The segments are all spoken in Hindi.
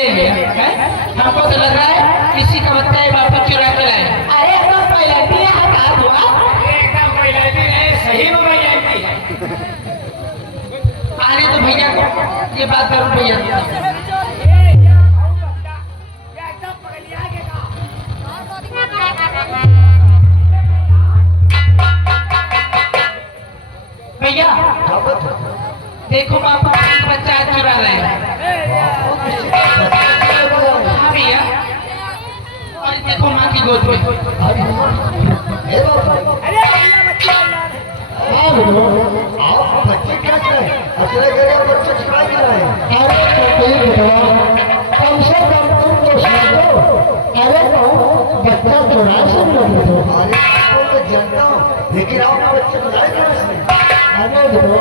हमको तो लग रहा है किसी का बच्चा है वापस चुरा कर आए। अरे एकदम पहले हटा हुआ, एकदम पहले है, सही में पहले है। आने तो भैया को ये बात करूं भैया। भैया देखो पापा बच्चा चुरा रहे हैं। हाँ भैया, और देखो माँ की गोद में। आप बच्चे क्या करें? अकेले गए बच्चे चुरा के लाए। कम से कम तुम तो समझो। अरे तो बच्चा चुरा से हमारे आपको तो जानता हूँ, लेकिन आप बच्चे को लाए कैसे? अरे देखो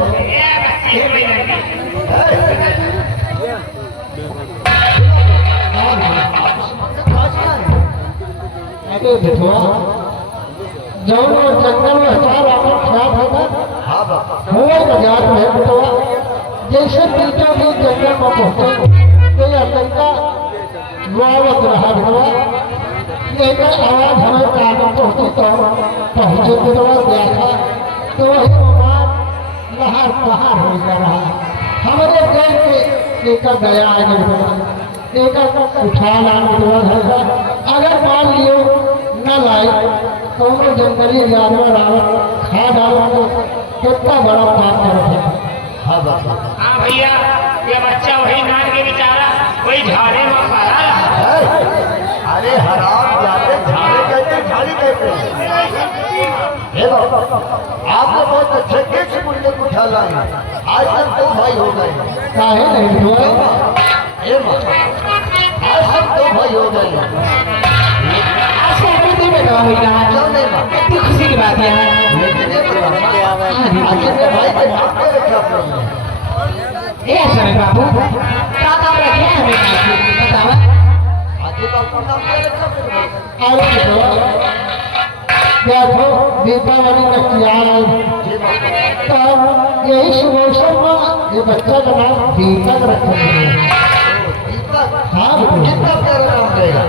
अरे देखो जब जंगल में हजार आकर खराब होगा हुए बाजार में तो जैसे पीटा भी जंगल में पहुंचे तो यह लड़का रुआवत रहा हुआ एक आवाज हमें कान में पहुंची तो पहुंचे दिलवा गया था तो वही बाहर बाहर हो जा रहा हमारे देश के एक गया एक उठा लाना अगर मान लियो न लाए तो उनको जंगली जानवर आवत खा डालो तो कितना बड़ा पाप करता। हाँ भैया, ये बच्चा वही नान के बेचारा वही झाड़े में खड़ा है। अरे हराम जाते झाड़े कहते झाड़ी कहते। आपने बहुत अच्छे कैसे मुझे उठा लाए। आज तक दो भाई हो गए। काहे नहीं हुआ? आज तक दो भाई हो गए। क्यों नहीं इतनी खुशी की बात है। भाई के नाम पे रखा आपने। ऐसा नहीं बाबू, क्या नाम रखे हैं हमें बतावा। आगे का आपका नाम क्या रखा? अरे देखो दीपावली का त्योहार तो यही शुभ अवसर में ये बच्चा का नाम दीपक रखेंगे। हाँ कितना प्यारा नाम रहेगा।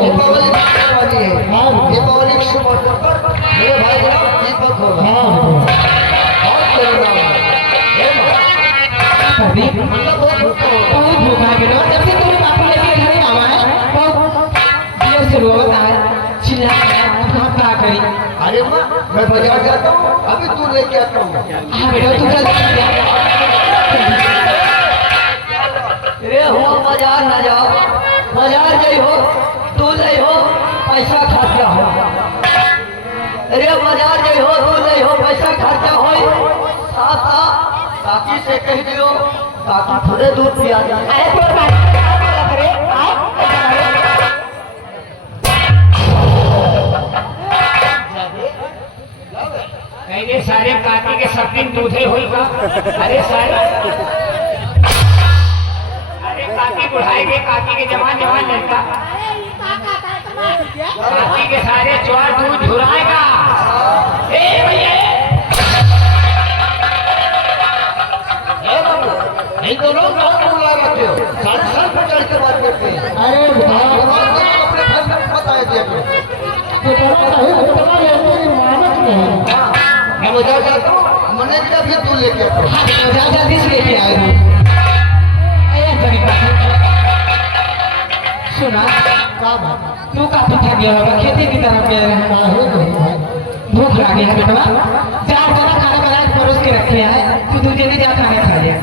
दीपावली वाली है। हाँ दीपावली के शुभ अवसर पर मेरे भाई का नाम दीपक होगा। हाँ बहुत प्यारा नाम है। मतलब बहुत भूखा गिरो जब से तेरे पापा लेके घर आवा है ये शुरू होता है चिल्ला क्या करी। अरे मैं बाजार जाता हूँ, अभी तू लेके आता हूँ। हाँ बेटा तू जल्दी रे हो बाजार न जाओ, बाजार जाइ हो तू ले हो पैसा खर्चा हो। अरे बाजार जाइ हो तू ले हो पैसा खर्चा हो। साथ काकी से कह दियो काकी थोड़े दूध पिया दे। अरे सारे काकी के सब दिन दूधे होगा। अरे सारे काकी बुढ़ाई के काकी के जवान जवान लड़का काकी के सारे चौर दूध झुराएगा। ये दोनों बहुत बुला रखे हो। सारे साल पर चढ़ के बात करते हैं। अरे अपने घर में बताया दिया मानस नहीं मैं बाजार जाता हूँ, मने का भी तू लेके आता हूँ। जल्दी से लेके आए सुना तू का पीछे गया होगा खेती की तरफ गया है। भूख लगी है बेटवा, चार जना खाना बना के परोस के रखे हैं, तू दूसरे ने जा खाने खा लिया।